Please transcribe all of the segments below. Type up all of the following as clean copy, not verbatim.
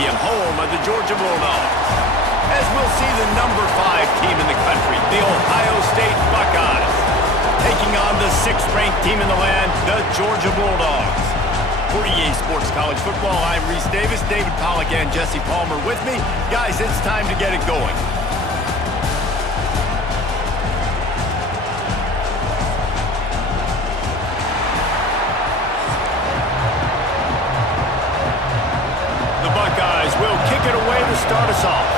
Stadium, home of the Georgia Bulldogs. As we'll see the number 5 team in the country, the Ohio State Buckeyes, taking on the 6th-ranked team in the land, the Georgia Bulldogs. For EA Sports College Football, I'm Reese Davis, David Pollack, and Jesse Palmer with me. Guys, it's time to get it going. The Buckeyes will kick it away to start us off.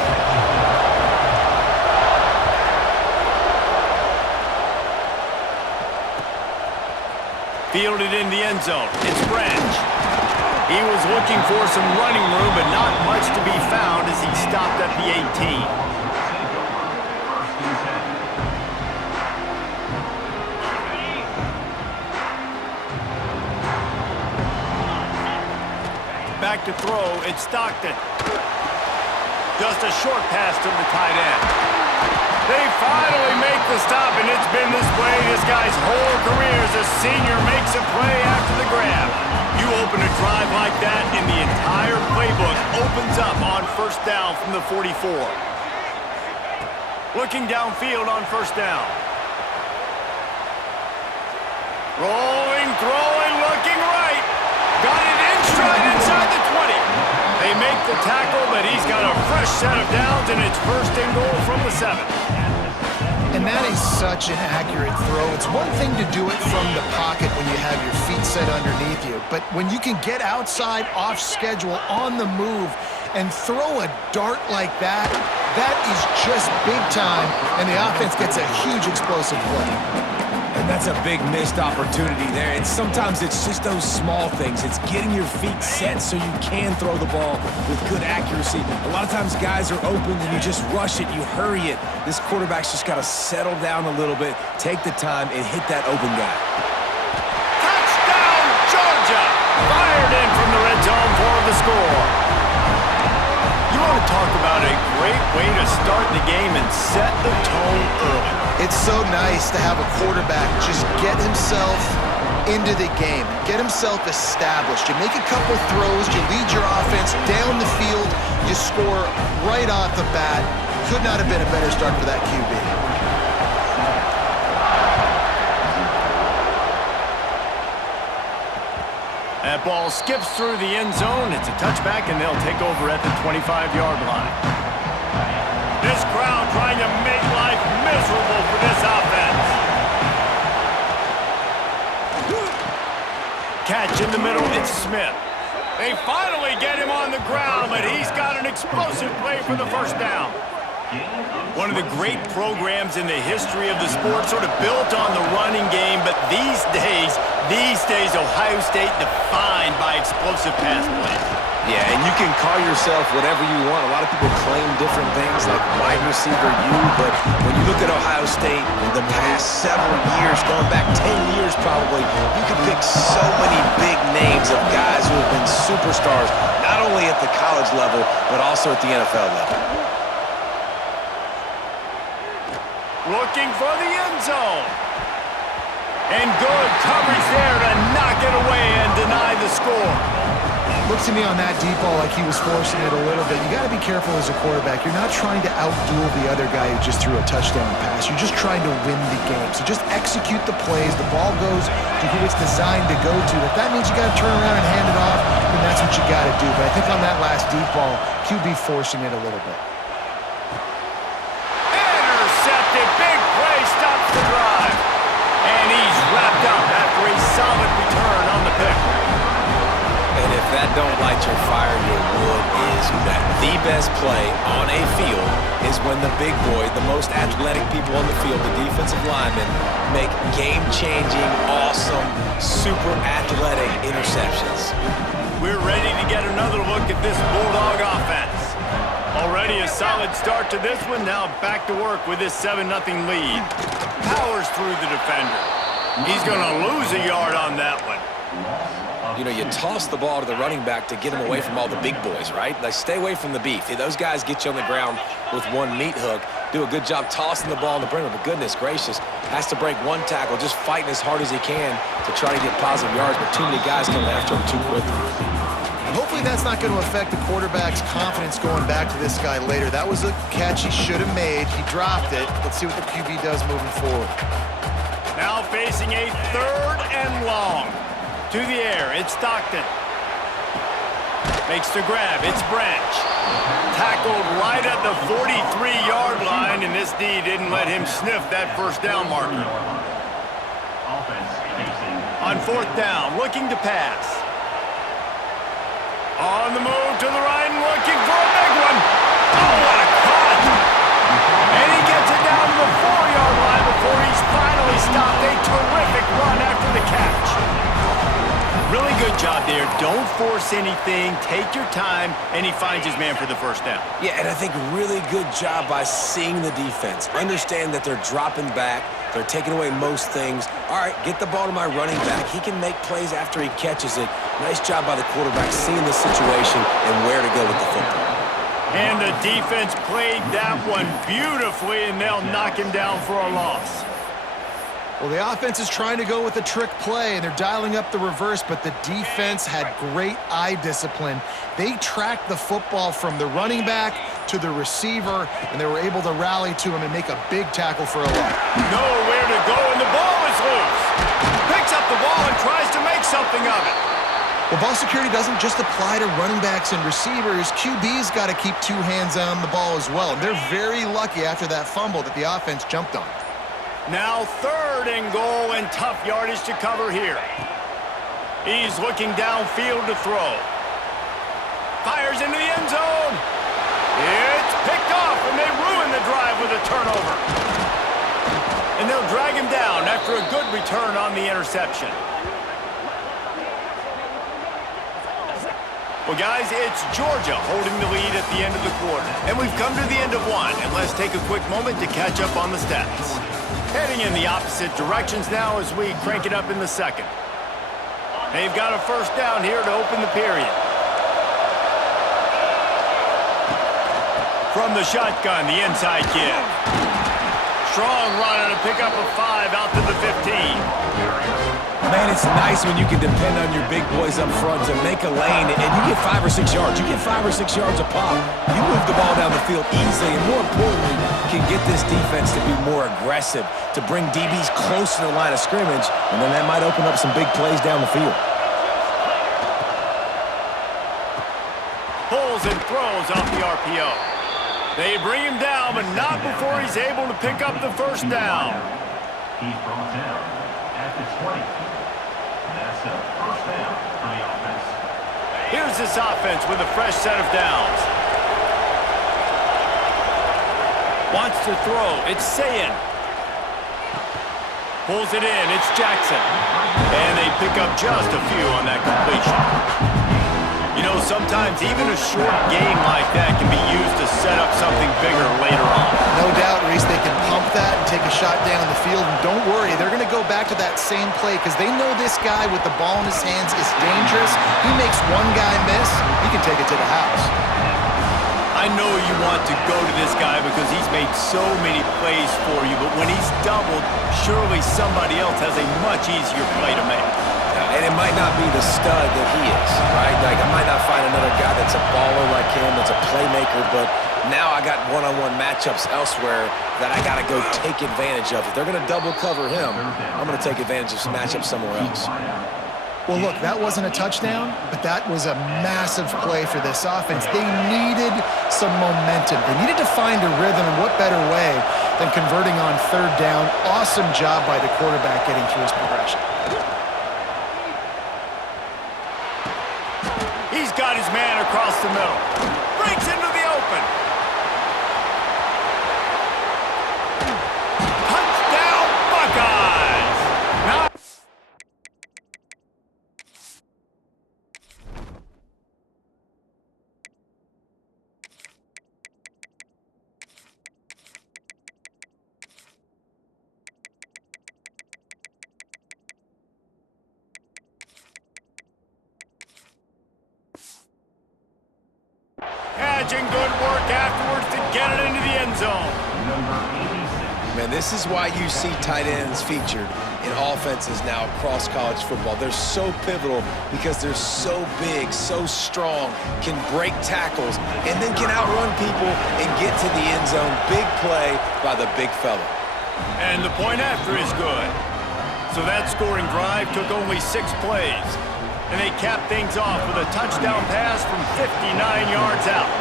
Fielded in the end zone. It's Branch. He was looking for some running room, but not much to be found as he stopped at the 18. Back to throw. It's Stockton. Just a short pass to the tight end. They finally make the stop, and it's been this way this guy's whole career as a senior makes a play after the grab. You open a drive like that, and the entire playbook opens up on first down from the 44. Looking downfield on first down. Rolling, throwing, looking right. Got it in stride inside the 20. They make the tackle, but he's got a fresh set of downs, and it's first and goal from the 7. And that is such an accurate throw. It's one thing to do it from the pocket when you have your feet set underneath you, but when you can get outside, off schedule, on the move, and throw a dart like that, that is just big time, and the offense gets a huge explosive play. And that's a big missed opportunity there. And sometimes it's just those small things. It's getting your feet set so you can throw the ball with good accuracy. A lot of times guys are open and you just rush it, you hurry it. This quarterback's just got to settle down a little bit, take the time, and hit that open guy. Touchdown, Georgia! Fired in from the red zone for the score. You want to talk about a great way to start the game and set the tone early. It's so nice to have a quarterback just get himself into the game, get himself established. You make a couple throws, you lead your offense down the field, you score right off the bat. Could not have been a better start for that QB. That ball skips through the end zone. It's a touchback, and they'll take over at the 25-yard line. This crowd trying to make life miserable for this offense. Catch in the middle, it's Smith. They finally get him on the ground, but he's got an explosive play for the first down. One of the great programs in the history of the sport, sort of built on the running game, but these days, Ohio State defined by explosive pass plays. Yeah, and you can call yourself whatever you want. A lot of people claim different things like wide receiver U, but when you look at Ohio State in the past several years, going back 10 years probably, you could pick so many big names of guys who have been superstars, not only at the college level, but also at the NFL level. Looking for the end zone. And good coverage there to knock it away and deny the score. Looks to me on that deep ball like he was forcing it a little bit. You got to be careful as a quarterback. You're not trying to outduel the other guy who just threw a touchdown pass. You're just trying to win the game. So just execute the plays. The ball goes to who it's designed to go to. If that means you got to turn around and hand it off, then that's what you got to do. But I think on that last deep ball, QB forcing it a little bit. Intercepted. Big play stops the drive. And he's wrapped up after a solid return on the pick. And if that don't light your fire, your wood is wet. The best play on a field is when the big boy, the most athletic people on the field, the defensive linemen, make game-changing, awesome, super athletic interceptions. We're ready to get another look at this Bulldog offense. Already a solid start to this one. Now back to work with this 7-0 lead. Powers through the defender. He's going to lose a yard on that one. You know, you toss the ball to the running back to get him away from all the big boys, right? Like, stay away from the beef. Those guys get you on the ground with one meat hook, do a good job tossing the ball in the perimeter, but goodness gracious, has to break one tackle, just fighting as hard as he can to try to get positive yards, but too many guys coming after him too quickly. Hopefully that's not going to affect the quarterback's confidence going back to this guy later. That was a catch he should have made. He dropped it. Let's see what the QB does moving forward. Now facing a 3rd and long. To the air, it's Stockton. Makes the grab, it's Branch. Tackled right at the 43-yard line, and this D didn't let him sniff that first down marker. On 4th down, looking to pass. On the move to the right and looking for a big one. Oh, what a cut! And he gets it down to the 4-yard line before he's finally stopped. A terrific run after the catch. Really good job there. Don't force anything. Take your time, and he finds his man for the first down. Yeah, and I think really good job by seeing the defense. Understand that they're dropping back. They're taking away most things. All right, get the ball to my running back. He can make plays after he catches it. Nice job by the quarterback seeing the situation and where to go with the football. And the defense played that one beautifully, and they'll knock him down for a loss. Well, the offense is trying to go with a trick play, and they're dialing up the reverse, but the defense had great eye discipline. They tracked the football from the running back to the receiver, and they were able to rally to him and make a big tackle for a loss. Nowhere to go, and the ball is loose. Picks up the ball and tries to make something of it. Well, ball security doesn't just apply to running backs and receivers. QB's got to keep 2 hands on the ball as well. And they're very lucky after that fumble that the offense jumped on. Now 3rd and goal and tough yardage to cover here. He's looking downfield to throw. Fires into the end zone. It's picked off, and they ruin the drive with a turnover. And they'll drag him down after a good return on the interception. Well, guys, it's Georgia holding the lead at the end of the quarter. And we've come to the end of one, and let's take a quick moment to catch up on the stats. Heading in the opposite directions now as we crank it up in the 2nd. They've got a first down here to open the period. From the shotgun, the inside give. Strong run and a pickup of 5 out to the 15. Man, it's nice when you can depend on your big boys up front to make a lane, and you get 5 or 6 yards. You get 5 or 6 yards a pop. You move the ball down the field easily, and more importantly, can get this defense to be more aggressive, to bring DBs close to the line of scrimmage, and then that might open up some big plays down the field. Pulls and throws off the RPO. They bring him down, but not before he's able to pick up the first down. He's brought down at the 20. That's a first down for the offense. Here's this offense with a fresh set of downs. Wants to throw. It's Sayin. Pulls it in. It's Jackson. And they pick up just a few on that completion. You know, sometimes even a short game like that can be used to set up something bigger later on. No doubt, Reese, they can pump that and take a shot down the field. And don't worry, they're going to go back to that same play because they know this guy with the ball in his hands is dangerous. He makes one guy miss, he can take it to the house. I know you want to go to this guy because he's made so many plays for you, but when he's doubled, surely somebody else has a much easier play to make. And it might not be the stud that he is, right? Like, I might not find another guy that's a baller like him, that's a playmaker, but now I got one-on-one matchups elsewhere that I got to go take advantage of. If they're going to double cover him, I'm going to take advantage of some matchups somewhere else. Well, look, that wasn't a touchdown, but that was a massive play for this offense. They needed some momentum. They needed to find a rhythm, and what better way than converting on 3rd down. Awesome job by the quarterback getting through his progression. He's got his man across the middle. Breaks into the open. Touchdown, Buckeyes! Now catch and good work afterwards to get it into the end zone. Number 86. Man, this is why you see tight ends featured in offenses now across college football. They're so pivotal because they're so big, so strong, can break tackles, and then can outrun people and get to the end zone. Big play by the big fella. And the point after is good. So that scoring drive took only 6 plays. And they capped things off with a touchdown pass from 59 yards out.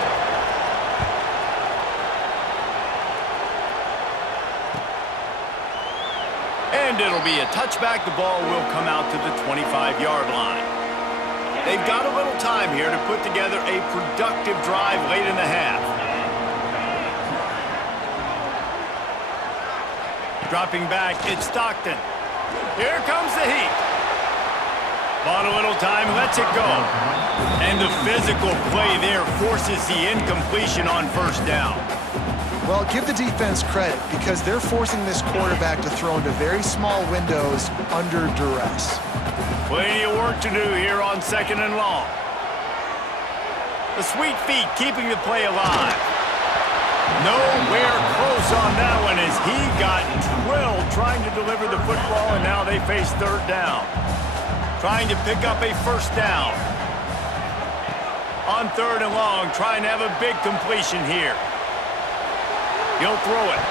And it'll be a touchback. The ball will come out to the 25-yard line. They've got a little time here to put together a productive drive late in the half. Dropping back, it's Stockton. Here comes the heat. Bought a little time, lets it go. And the physical play there forces the incompletion on first down. Well, give the defense credit because they're forcing this quarterback to throw into very small windows under duress. Plenty of work to do here on 2nd and long. The sweet feet keeping the play alive. Nowhere close on that one as he got drilled trying to deliver the football, and now they face 3rd down. Trying to pick up a first down. On 3rd and long, trying to have a big completion here. He'll throw it.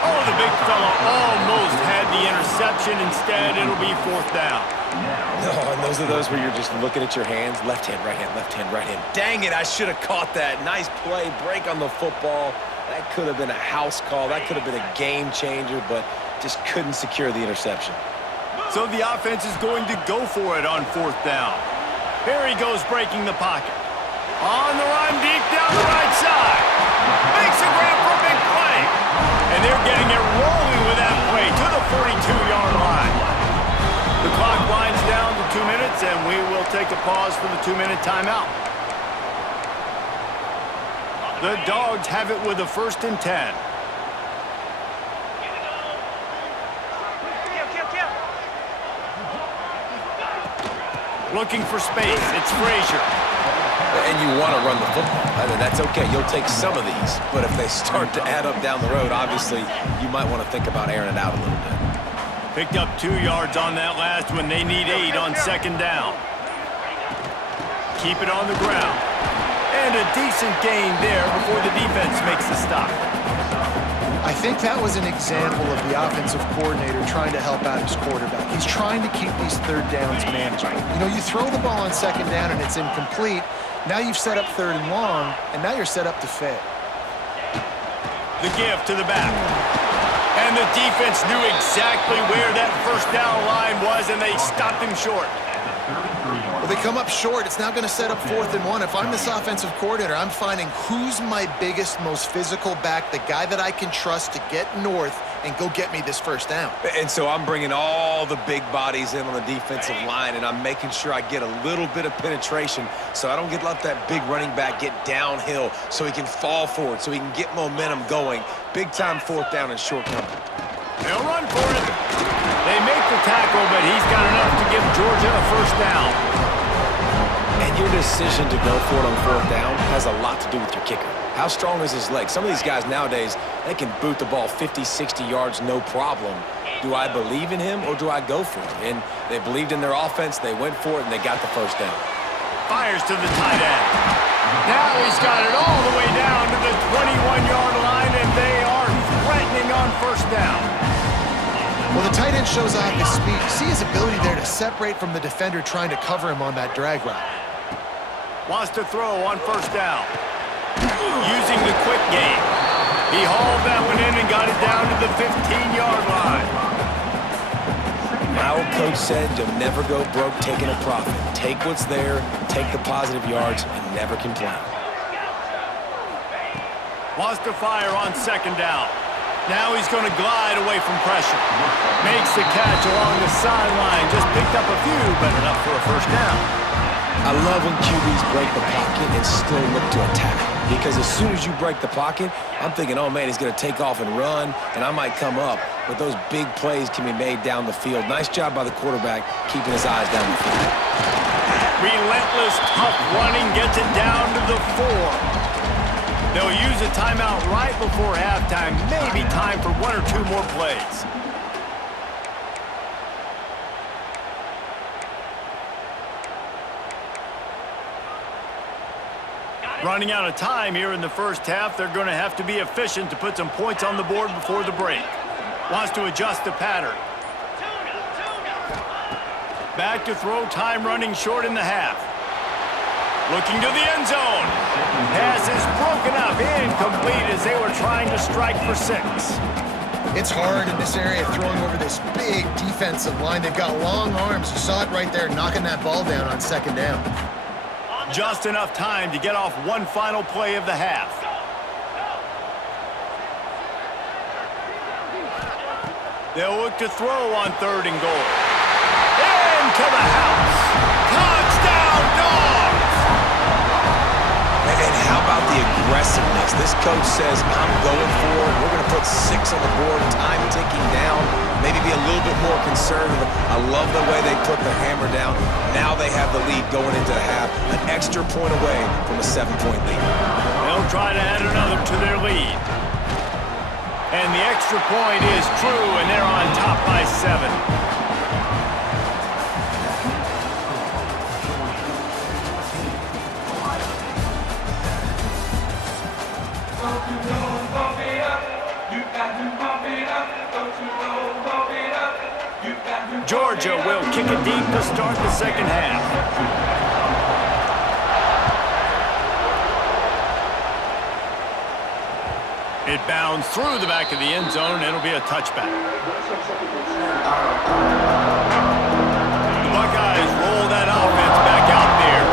Oh, the big fella almost had the interception. Instead, it'll be 4th down. Oh, and those are those where you're just looking at your hands. Left hand, right hand, left hand, right hand. Dang it, I should have caught that. Nice play, break on the football. That could have been a house call. That could have been a game changer, but just couldn't secure the interception. So the offense is going to go for it on 4th down. Here he goes breaking the pocket. On the run, deep down the right side. Makes a grab for a big play. And they're getting it rolling with that play to the 42-yard line. The clock winds down to 2 minutes, and we will take a pause for the 2-minute timeout. The Dogs have it with a 1st and 10. Looking for space. It's Frazier. And you want to run the football. I mean, that's okay. You'll take some of these. But if they start to add up down the road, obviously, you might want to think about airing it out a little bit. Picked up 2 yards on that last one. They need 8 on 2nd down. Keep it on the ground. And a decent gain there before the defense makes the stop. I think that was an example of the offensive coordinator trying to help out his quarterback. He's trying to keep these 3rd downs manageable. You know, you throw the ball on 2nd down and it's incomplete. Now you've set up 3rd and long, and now you're set up to fail. The give to the back. And the defense knew exactly where that first down line was, and they stopped him short. Well, they come up short. It's now going to set up 4th and 1. If I'm this offensive coordinator, I'm finding who's my biggest, most physical back, the guy that I can trust to get north and go get me this first down. And so I'm bringing all the big bodies in on the defensive line, and I'm making sure I get a little bit of penetration so I don't let that big running back get downhill so he can fall forward, so he can get momentum going. Big-time 4th down and short coming. They'll run for it. They make the tackle, but he's got enough to give Georgia a first down. And your decision to go for it on 4th down has a lot to do with your kicker. How strong is his leg? Some of these guys nowadays, they can boot the ball 50, 60 yards, no problem. Do I believe in him or do I go for it? And they believed in their offense, they went for it, and they got the first down. Fires to the tight end. Now he's got it all the way down to the 21-yard line, and they are threatening on first down. Well, the tight end shows off his speed. See his ability there to separate from the defender trying to cover him on that drag route. Wants to throw on first down. Using the quick game. He hauled that one in and got it down to the 15-yard line. My old coach said you'll never go broke taking a profit. Take what's there, take the positive yards, and never complain. Wants to fire on 2nd down. Now he's going to glide away from pressure. Makes the catch along the sideline. Just picked up a few, but enough for a first down. I love when QBs break the pocket and still look to attack. Because as soon as you break the pocket, I'm thinking, oh man, he's going to take off and run, and I might come up. But those big plays can be made down the field. Nice job by the quarterback keeping his eyes down the field. Relentless, tough running gets it down to the 4. They'll use a timeout right before halftime. Maybe time for one or two more plays. Running out of time here in the first half. They're going to have to be efficient to put some points on the board before the break. Wants to adjust the pattern. Back to throw, time running short in the half. Looking to the end zone. Pass is broken up, incomplete as they were trying to strike for 6. It's hard in this area throwing over this big defensive line. They've got long arms. You saw it right there, knocking that ball down on second down. Just enough time to get off one final play of the half. They'll look to throw on 3rd and goal. Into the house. Touchdown, Dogs! And how about the aggressiveness? This coach says, I'm going for it. We're going to put 6 on the board, time ticking down, maybe be a little bit more conservative. I love the way they put the hammer down. Now they have the lead going into the half, an extra point away from a 7-point lead. They'll try to add another to their lead. And the extra point is true, and they're on top by 7. Georgia will kick it deep to start the second half. It bounds through the back of the end zone, and it'll be a touchback. The Buckeyes roll that offense back out there.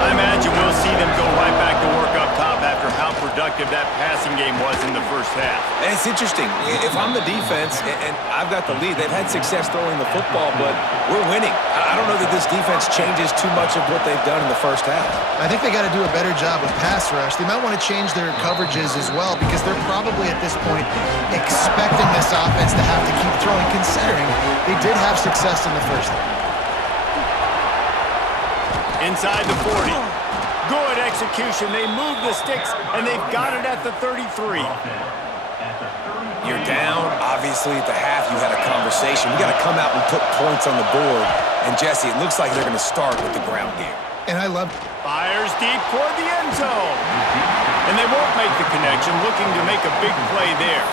I imagine we'll see them go right back to work up top after how productive that passing game was in the first half. And it's interesting. If I'm the defense and I've got the lead, they've had success throwing the football, but we're winning. I don't know that this defense changes too much of what they've done in the first half. I think they got to do a better job with pass rush. They might want to change their coverages as well because they're probably at this point expecting this offense to have to keep throwing, considering they did have success in the first half. Inside the 40. Good execution. They move the sticks, and they've got it at the 33. You're down. Obviously, at the half, you had a conversation. We got to come out and put points on the board. And, Jesse, it looks like they're going to start with the ground game. And I love Fires deep toward the end zone. And they won't make the connection, looking to make a big play there.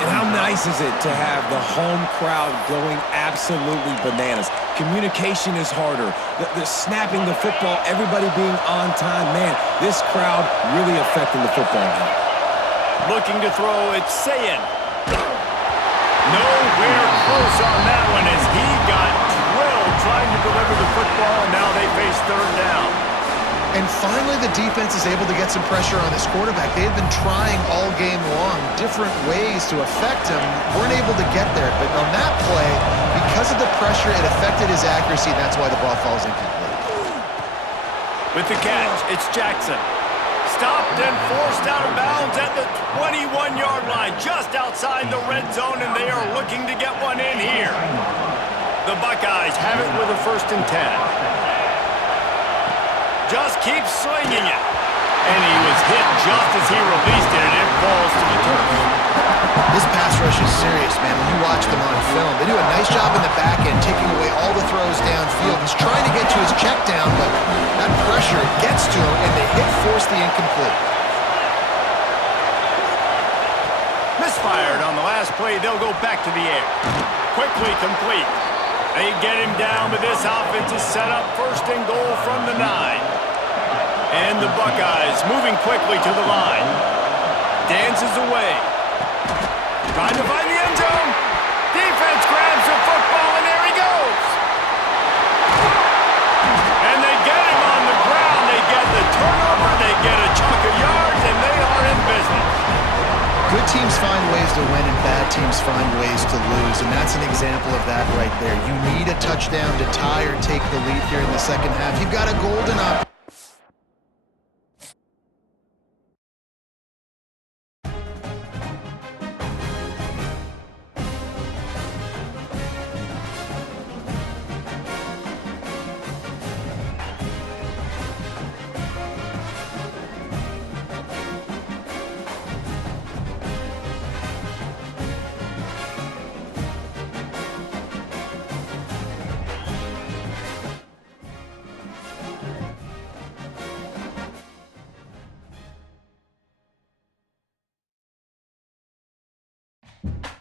And how nice is it to have the home crowd going absolutely bananas? Communication is harder. The snapping the football, everybody being on time. Man, this crowd really affecting the football game. Looking to throw, it's Sayin. Nowhere close on that one as he got drilled trying to deliver the football, and now they face 3rd down. And finally, the defense is able to get some pressure on this quarterback. They had been trying all game long different ways to affect him. Weren't able to get there. But on that play, because of the pressure, it affected his accuracy. That's why the ball falls incomplete. With the catch, it's Jackson. Stopped and forced out of bounds at the 21-yard line, just outside the red zone, and they are looking to get one in here. The Buckeyes have it with a 1st and 10. Just keeps swinging it. And he was hit just as he released it, and it falls to the turf. This pass rush is serious, man. When you watch them on film, they do a nice job in the back end, taking away all the throws downfield. He's trying to get to his check down, but that pressure gets to him, and they force the incomplete. Misfired on the last play. They'll go back to the air. Quickly complete. They get him down, but this offense is set up 1st and goal from the 9. And the Buckeyes moving quickly to the line. Dances away. Trying to find the end zone. Defense grabs the football, and there he goes. And they get him on the ground. They get the turnover. They get a chunk of yards, and they are in business. Good teams find ways to win and bad teams find ways to lose, and that's an example of that right there. You need a touchdown to tie or take the lead here in the second half. You've got a golden opportunity. down.